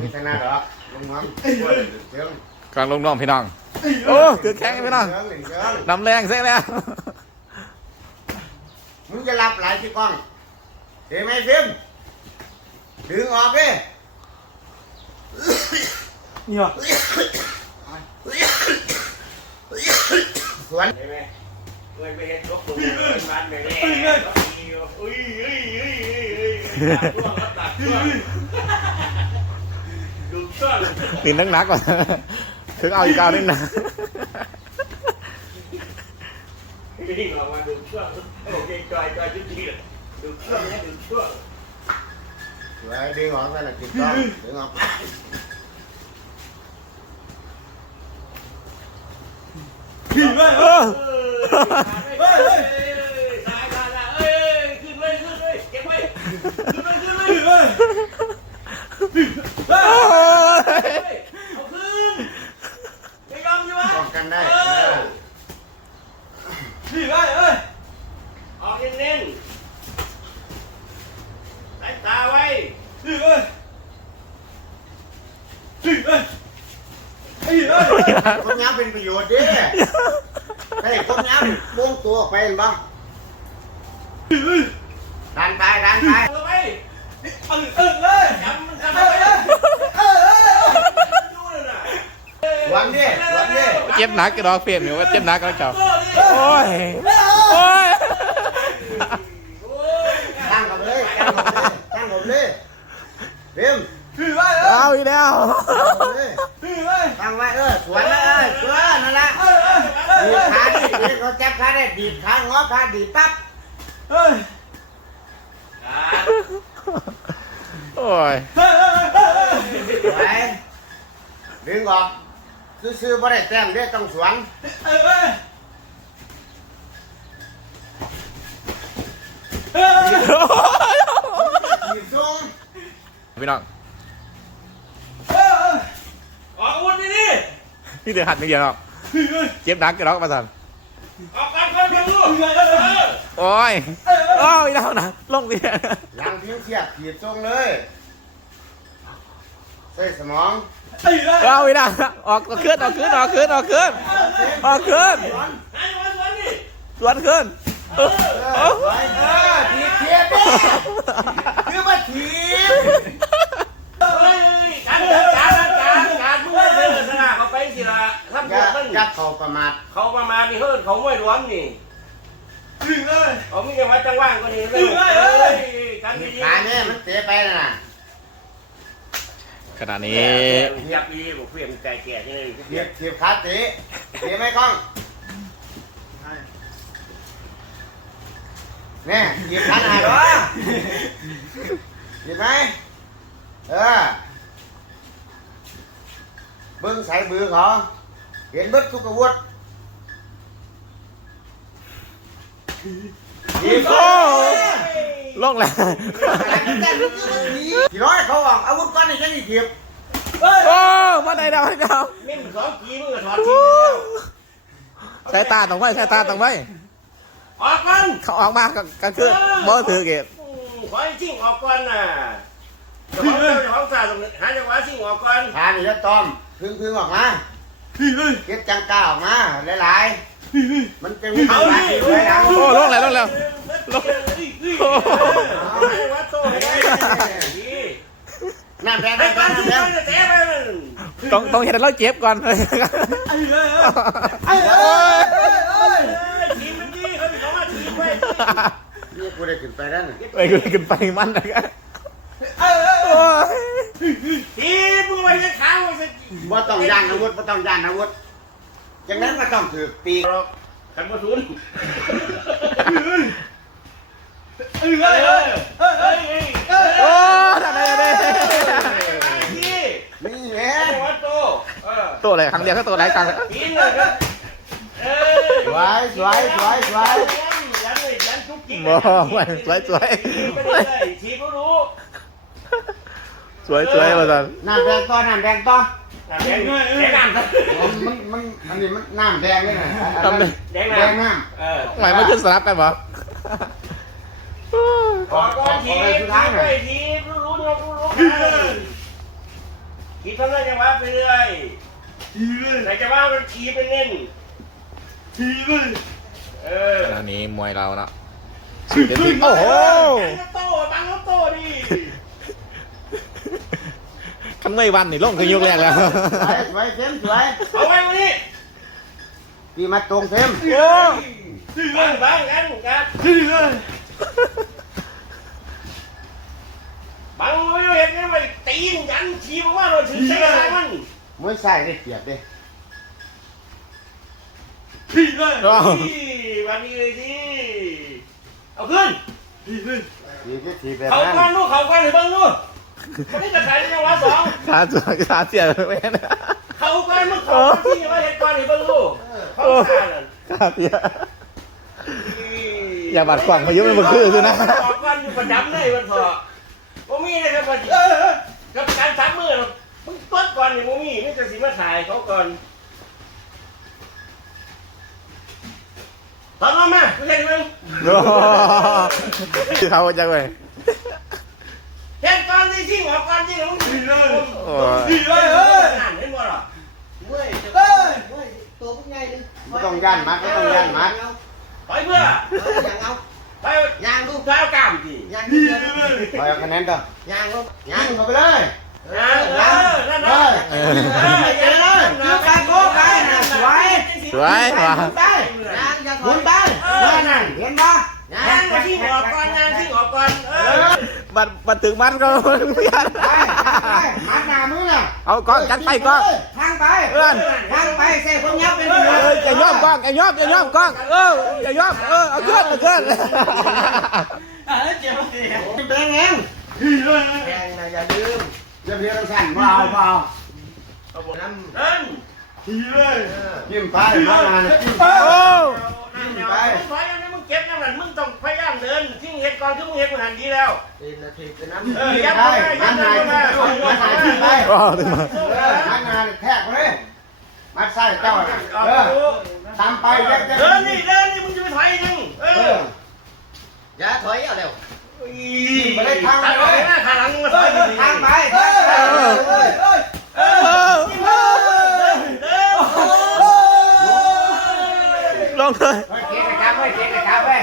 มีชนะหรอกลงน้ำเชิงกลางลงน้องพี่น้อง โอ้คือแข็งพี่น้องเชิงเชิงน้ำแรงเสียแล้ว มึงจะรับหลายที่กล้องเห็นไหมฟิล์มดึงออกดินี่วะสวนเห็นไหมเงินไปเห็นลบตัวเงินมันไปแล้วอุ้ยอุ้ยอุ้ยอุ้ยอุ้ยตัดช่วงตัดช่วง ดูช่วงตีนนักหนักๆว่ะถึงเอาอีกกาวนึงนะวิ่งออกมาดูช่วงโอเคจอยจอยจริงๆเลยดูช่วงนะดูช่วงสวยดึงออกนั่นแหละติดกล้องดึงออกพี่เว้ยเออเฮ้ยเฮ้ยตายตายตายเอ้ยขึ้นเลยขึ้นเลยเก็บไว้ขึ้นเลยขึ้นเลย พี่เว้ย โอ้ย เอาขึ้นไม่ยอมใช่ไหม ป้องกันได้ เออ พี่เว้ยเอ้ย ออกเน้นๆสายตาไว้ พี่เว้ยพี่เว้ยพี่เว้ย คนย้ำเป็นประโยชน์ดิเฮ้คนย้ำโป้งตัวออกไปเห็นปะดันไปดันไปเอาไปเออเออเลยจำมันเอจำอเอาเอไว้อเออเออดูเลยนะสวนดิสวนดิเจ็บหนักกระดอกเปลี่ยนอยู่ว่าเจ็บหนักก็เจ้าโอ้ดิโอ้ยโอ้ย โอ้ย ตั้งกับเลยตั้งกับเลยตั้งกับเลย ฟิล์มพี่เว้ยเอ้ยเอาอีกแล้วตั้งกับเลยพี่เว้ยตั้งไว้เออสวนนะเออสวนนั่นแหละเออเออเออดีเอดอขาดิดีดเขาจับขาได้ดีดขางอขาดีดปั๊บเฮ้ยโอ้ยเฮ้ยเฮ้ยเฮ้ยเฮ้ยไปดึงออกซื้อๆบ่ได้แต้มเด้ต้องสวนเฮ้ยเฮ้ยเฮ้ย ดีดสูง พี่น้องเฮ้ยออกอาวุธนี่ดิพี่เดือดหัดไม่เดียวหรอกพี่เว้ยเจ็บหนักกระดอกมาสั่นออกกันคนเดียวดูพี่เว้ยเอ้ยเออโอ้ยโอ้ยแล้วนะลงดิหลังเพียงเทียบดีดสูงเลยใส่สมองเฮ้ยเฮ้ยเอาอีกแล้วออกขึ้นออกขึ้นออกขึ้นออกขึ้นออกขึ้นสวนให้วันวันนี่สวนขึ้นเออไปเออดีดเทียบดิคือมาถีบ เฮ้ยการการการการมึงไม่เลยสนะเขาไปสิละครับ อย่ามันอย่าเข้าประมาทเขาประมาณนี่เฮิร์เขาไม่ร้อนนี่พี่เว้ยเขาไม่ยังมาจังว่างก็นี่เลยการดีดีดขาเนี่ยมันเตะไปน่ะขณะนี่นี้ยับดีบอกเพื่อนไก่แก่ที่นี่ถีบถีบขาเตะเตะไหมกล้องเนี่ยถีบขาหน่อยเหรอถีบไหมเออเบิ้งใส่บือเขา เห็นเบิดทุกอาวุธถีบโอ้ลงแล้วกี่ร้อยเขาออกอาวุธก้อนนี่ยังอีกถีบเฮ้ยโอ้มาไหนดาวดาวเม่นสองกีมึงก็ถอดทิ้งแล้วใช้ตาตรงไว้ใช้ตาตรงไว้ออกกันเขาออกมาก็ก็คือบ่ถือเกตขอให้ชิ่งออกก่อนน่ะเจ้าของเจ้าของสาตรงนี้หาจังหวะชิ่งออกก่อนทานนี่จะตอมพึ่งพึ่งออกมาพี่ เว้ยเก็บจังกาออกมาหลายพี่เว้ยๆมันจะมีจังหวะที่ด้วยนะโอ้ลงแล้วลงแล้วลงโอ้เอาให้วัดโตให้ได้ดีน้ำแดงไอ้น้ำแดบ้านงที่น้ำแดนั่งนแท้ไปต้องต้องเห็นเราเจ็บก่อนไอ้เว้ยไอ้เว้ยไอ้เว้ยทีมมันดีเขาเป็นของมาทีมไว้นี่กูได้ขึ้นไปแล้วนะไปขึ้นไปมันนะครับ ไอ้เว้ย โอ้ย ทีมมึงไปยังค้างไว้สิ ว่าต้องยานอาวุธว่าต้องยานอาวุธจังนั้นก็ต้องถือปีกขันมาศูนย์ไอ้เว้ยเอ้ยเอ้ยเฮ้ยเฮ้ยโอ้ทำไมเนี่ยทีนี่แหละไอ้วัดโตเออตัวอะไรครั้งเดียวก็ตัวไรครั้งทีมเลยครับเออสวยสวยสวยสวยยันเลยยันทุกกิ๊กโอ้ยสวยสวยไม่ได้เลยทีมก็รู้สวยสวยมาสันน้ำแดงต่อน้ำแดงต่อ แดงแดงน้ำครับมันมันอันนี้มันน้ำแดงเลยนะทำเลยแดงแดงน้ำน้เออทำไมไม่ขึ้นสลับกันวะขอก่อนทีมไปทีมรู้รู้รู้รู้ขีดทำได้จังหวะไปเรื่อยทีเลยแต่จังหวะมันขีดไปเน้นทีเลยเอออันนี้มวยเราเนาะสี่เดือนสิบโอ้โหบังรถโต้บังรถโต้ดิ ขั้นไม่วันนี่ลงคือยกแรกแล้ว สวยสวยเข้มสวยเอาไว้วันนี้พี่มาตรงเข้มทีเลบังยบังกันกันทีเลยบังไม่เห็นนี่ไปตีนยันทีบอกว่าเราถึงใช้อะไรมันมวยใส่ได้เปรียบเด้ทีเลยอ้าววันนี้เลยดิเอาขึ้นทีเลยทีก็ทีแบบเขานั้นก้อนลูกเขาก้อนหรือบังลูกวั นนี้จะขายในจังหวะสองขาเสียขาเสียแม่นะเขาก้อนมึงเขาที่ว่าเห็นก้อนหรือบังลูกเขาขาดขาเสียอย่าบาดขวางมาเยอะมันมาคือสินะออกก้อนอยู่ประจำเลยมันเถอะว่ามีนะครับว่ากับการสามมือมึงต้นก่อนนี่มึงมีไม่จะสิมาถ่ายเขาก่อนตอนนั้นมาไม่ใช่มึงโอ้โหเขาจังเลย เห็นก่อนที่ชิงออกก่อนที่มึงทีเลยโอ้ยทีเลยเฮ้ยนั่นเห็นบ่ล่ะเฮ้ยตัวพวกใหญ่เลยไม่ต้องย่านมัดไม่ต้องย่านมัดไปเพื่อยังเอาไปยางลูกเท้ากล้ามทียางทีเดียวเลยคอยเอาคะแนนต่อยางลูกยิงเข้าไปเลยเออเออนั่นเอนะอเออเออเจอเลยลูกการโก้ไปนะสวยสวยว่ะไปยางจะถหมุอนนไปเออนั่นเห็นปะยางงานมาที่ออกก่อนงานที่ออกก่อนเอเอออ บัดบัดถึงมันก็เปลี่ยนไปไปมัดหน้ามือน่ะเอากล้องจัดไปกล้องทางไปเพื่อนทางไปเสียคนยับเป็นเอออย่ายอมกล้องอย่ายอมอย่ายอมกล้องเอออย่ายอมเออเอาขึ้นเอาขึ้นเป็นเองทีเลยแดงนะอย่าลืมอย่าเพียงสั่นเบาเบาน้ำนั่นทีเลยยิ้มไปมาหน้าน่ะยิ้มโอ้นั่น เก็บนั่นแหลมึงต้องพยายามเดินที่งเห็นก่อนที่มึงเห็นมันหันดีแล้วเดินนาทีเปน้ำเออยับได้ยับได้มาว้าวถึงมานักงานแทกเลยมัดไส้เจ้าเออทำไปยับเดินนี่เดินนี่มึงจะไปถอยยังเอออย่าถอยเอาเร็วมาได้ทางไปทางหลังมาถอยทางไปเออเออเออเออลองเลย હોય કાપે